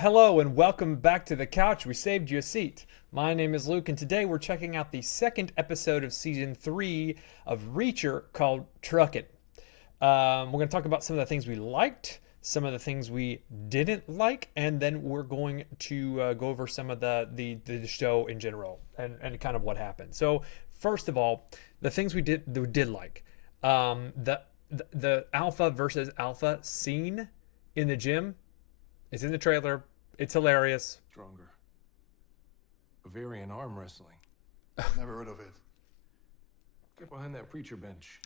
Hello and welcome back to the couch. We saved you a seat. My name is Luke, and today we're checking out the second episode of season 3 of Reacher called Truckin. We're going to talk about some of the things we liked, some of the things we didn't like, and then we're going to go over some of the show in general and kind of what happened. So, first of all, the things we did like. The alpha versus alpha scene in the gym. It's in the trailer. It's hilarious. Stronger. Bavarian arm wrestling. Never heard of it. Get behind that preacher bench.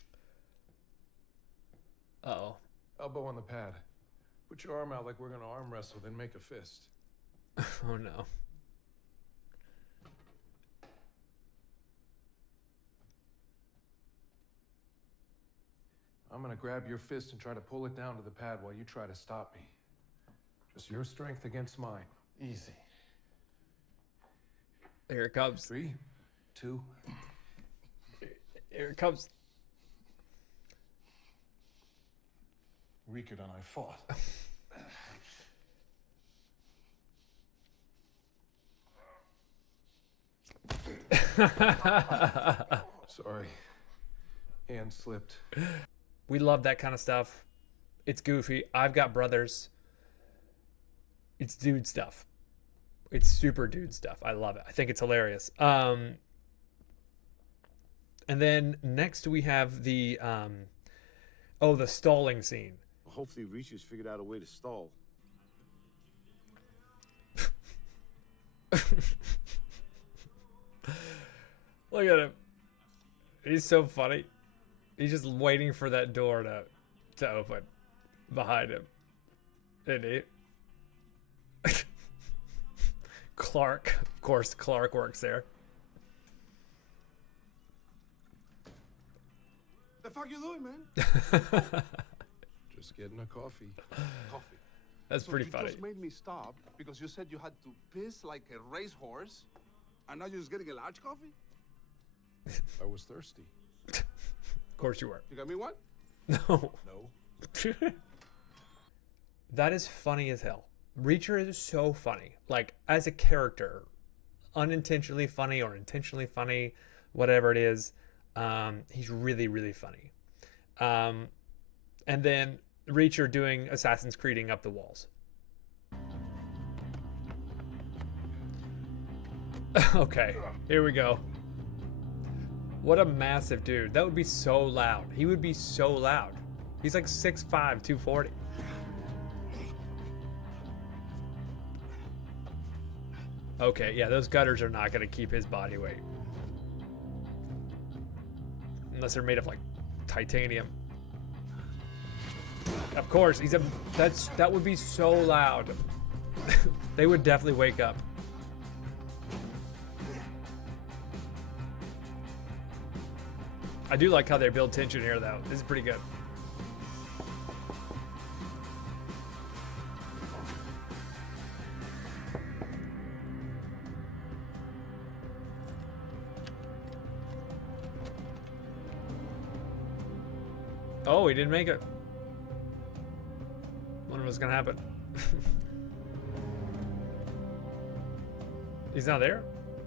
Uh-oh. Elbow on the pad. Put your arm out like we're gonna arm wrestle, then make a fist. Oh no. I'm gonna grab your fist and try to pull it down to the pad while you try to stop me. Just your strength against mine. Easy. Here it comes. 3, 2. Here it comes. Weaker than I thought. Sorry. Hand slipped. We love that kind of stuff. It's goofy. I've got brothers. It's dude stuff. It's super dude stuff. I love it. I think it's hilarious. And then next we have the the stalling scene. Hopefully Reacher's figured out a way to stall. Look at him. He's so funny. He's just waiting for that door to open behind him. Isn't he? Clark. Of course, Clark works there. The fuck you doing, man? Just getting a coffee. Coffee. That's pretty You funny. just made me stop because you said you had to piss like a racehorse, and now you're just getting a large coffee? I was thirsty. Of course you were. You got me one? No. No. That is funny as hell. Reacher is so funny. Like, as a character, unintentionally funny or intentionally funny, whatever it is, he's really, really funny. And then Reacher doing Assassin's Creeding up the walls. Okay, here we go. What a massive dude. That would be so loud. He would be so loud. He's like 6'5", 240. Okay, yeah, those gutters are not going to keep his body weight. Unless they're made of like titanium. Of course, that would be so loud. They would definitely wake up. I do like how they build tension here though. This is pretty good. Oh, he didn't make it. Wonder what's gonna happen. He's not there?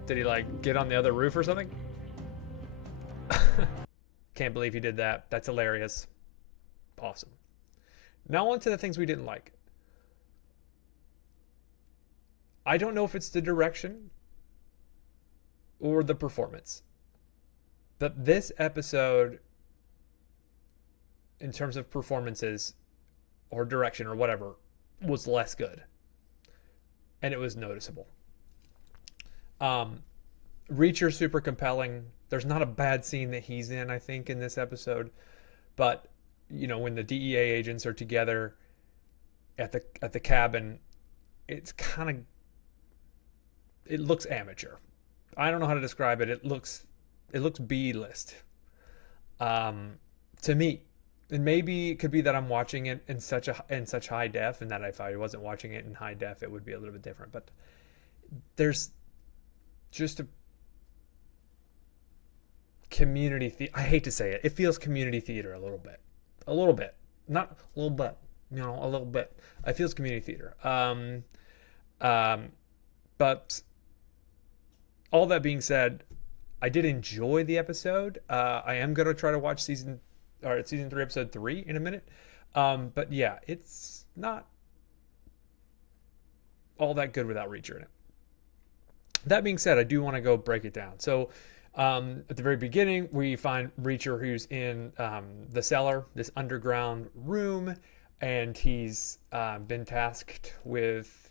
Did he like get on the other roof or something? Can't believe he did that. That's hilarious. Awesome. Now on to the things we didn't like. I don't know if it's the direction or the performance. But this episode, in terms of performances or direction or whatever, was less good. And it was noticeable. Reacher's super compelling. There's not a bad scene that he's in, I think, in this episode. But, you know, when the DEA agents are together at the cabin, it's kind of, it looks amateur. I don't know how to describe it. It looks B-list. To me. And maybe it could be that I'm watching it in such high def, and that if I wasn't watching it in high def, it would be a little bit different. But there's just a community I hate to say it. It feels community theater a little bit. Not a little bit. You know, a little bit. It feels community theater. But all that being said, I did enjoy the episode. I am gonna try to watch season 3, episode 3 in a minute. But yeah, it's not all that good without Reacher in it. That being said, I do want to go break it down. So, at the very beginning, we find Reacher who's in the cellar, this underground room, and he's been tasked with,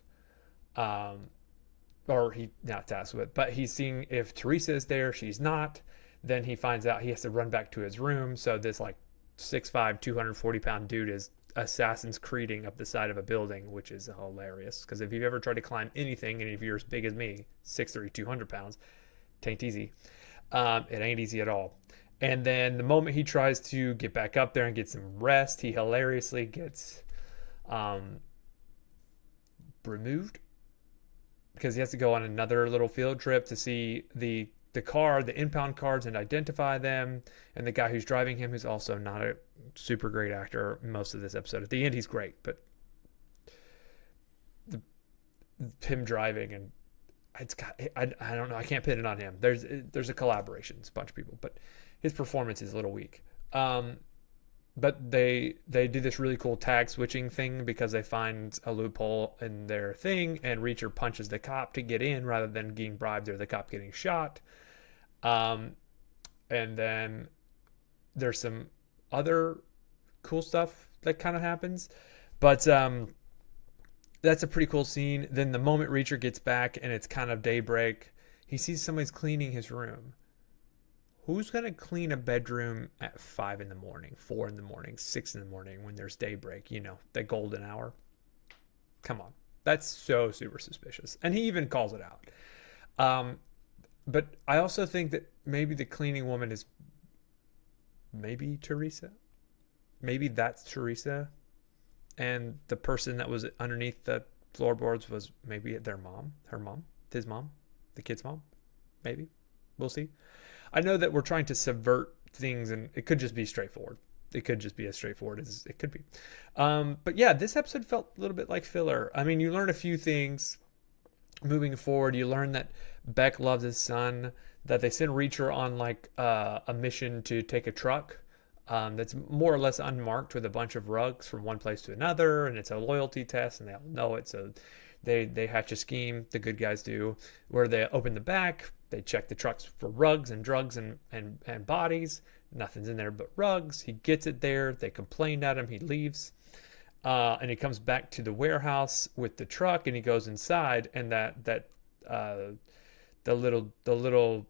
or he not tasked with, but he's seeing if Teresa is there. She's not. Then he finds out he has to run back to his room. So this like 6'5", 240-pound dude is Assassin's Creeding up the side of a building, which is hilarious. Because if you've ever tried to climb anything, and if you're as big as me, 6'3", 200 pounds, it ain't easy. It ain't easy at all. And then the moment he tries to get back up there and get some rest, he hilariously gets removed because he has to go on another little field trip to see the impound cards, and identify them. And the guy who's driving him, who's also not a super great actor most of this episode. At the end, he's great, but him driving, and it's got, I don't know, I can't pin it on him. There's a collaboration, it's a bunch of people, but his performance is a little weak. But they do this really cool tag switching thing because they find a loophole in their thing, and Reacher punches the cop to get in rather than getting bribed or the cop getting shot. And then there's some other cool stuff that kind of happens, but that's a pretty cool scene. Then the moment Reacher gets back and it's kind of daybreak, he sees somebody's cleaning his room. Who's going to clean a bedroom at 5 in the morning, 4 in the morning, 6 in the morning when there's daybreak, the golden hour? Come on. That's so super suspicious. And he even calls it out. But I also think that maybe the cleaning woman is maybe Teresa. Maybe that's Teresa. And the person that was underneath the floorboards was maybe their mom, her mom, his mom, the kid's mom. Maybe. We'll see. I know that we're trying to subvert things, and it could just be straightforward. It could just be as straightforward as it could be. But yeah, this episode felt a little bit like filler. I mean, you learn a few things moving forward. You learn that Beck loves his son, that they send Reacher on like a mission to take a truck that's more or less unmarked with a bunch of rugs from one place to another, and it's a loyalty test, and they all know it. So they hatch a scheme, the good guys do, where they open the back, they check the trucks for rugs and drugs and bodies. Nothing's in there but rugs. He gets it there. They complained at him. He leaves. And he comes back to the warehouse with the truck, and he goes inside, and the little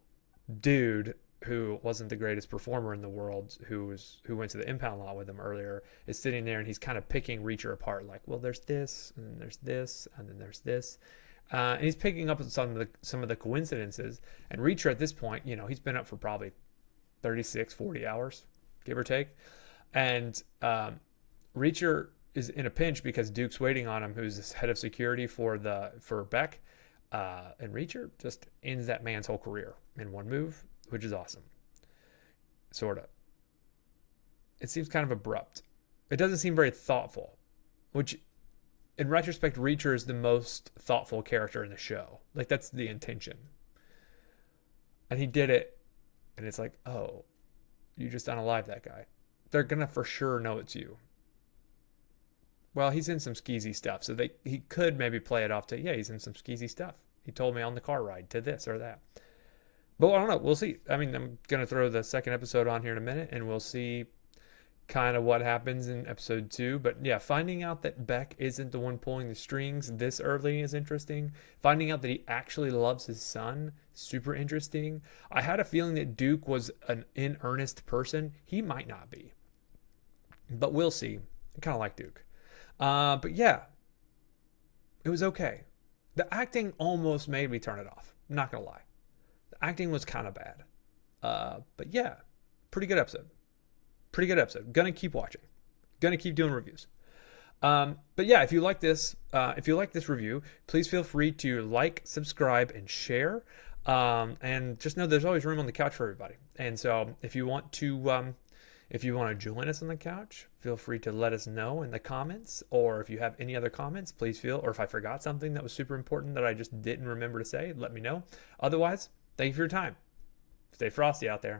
dude who wasn't the greatest performer in the world, who went to the impound lot with him earlier, is sitting there, and he's kind of picking Reacher apart, like, well, there's this, and then there's this, and then there's this. And he's picking up some of the coincidences. And Reacher at this point, he's been up for probably 36, 40 hours, give or take. And Reacher is in a pinch because Duke's waiting on him, who's the head of security for Beck. And Reacher just ends that man's whole career in one move, which is awesome. Sort of. It seems kind of abrupt. It doesn't seem very thoughtful, which, in retrospect, Reacher is the most thoughtful character in the show. Like, that's the intention. And he did it, and it's like, oh, you just unalived that guy. They're going to for sure know it's you. Well, he's in some skeezy stuff, so he could maybe play it off to, yeah, he's in some skeezy stuff. He told me on the car ride to this or that. But I don't know. We'll see. I mean, I'm going to throw the second episode on here in a minute, and we'll see kind of what happens in episode 2. But yeah, finding out that Beck isn't the one pulling the strings this early is interesting. Finding out that he actually loves his son, super interesting. I had a feeling that Duke was an in earnest person. He might not be, but we'll see. I kind of like Duke. But yeah, it was okay. The acting almost made me turn it off. I'm not going to lie. The acting was kind of bad. But yeah, pretty good episode. Pretty good episode. Gonna keep watching. Gonna keep doing reviews. But yeah, if you like this review, please feel free to like, subscribe, and share. And just know there's always room on the couch for everybody. And so if you want to join us on the couch, feel free to let us know in the comments, or if you have any other comments, please feel, or if I forgot something that was super important that I just didn't remember to say, let me know. Otherwise, thank you for your time. Stay frosty out there.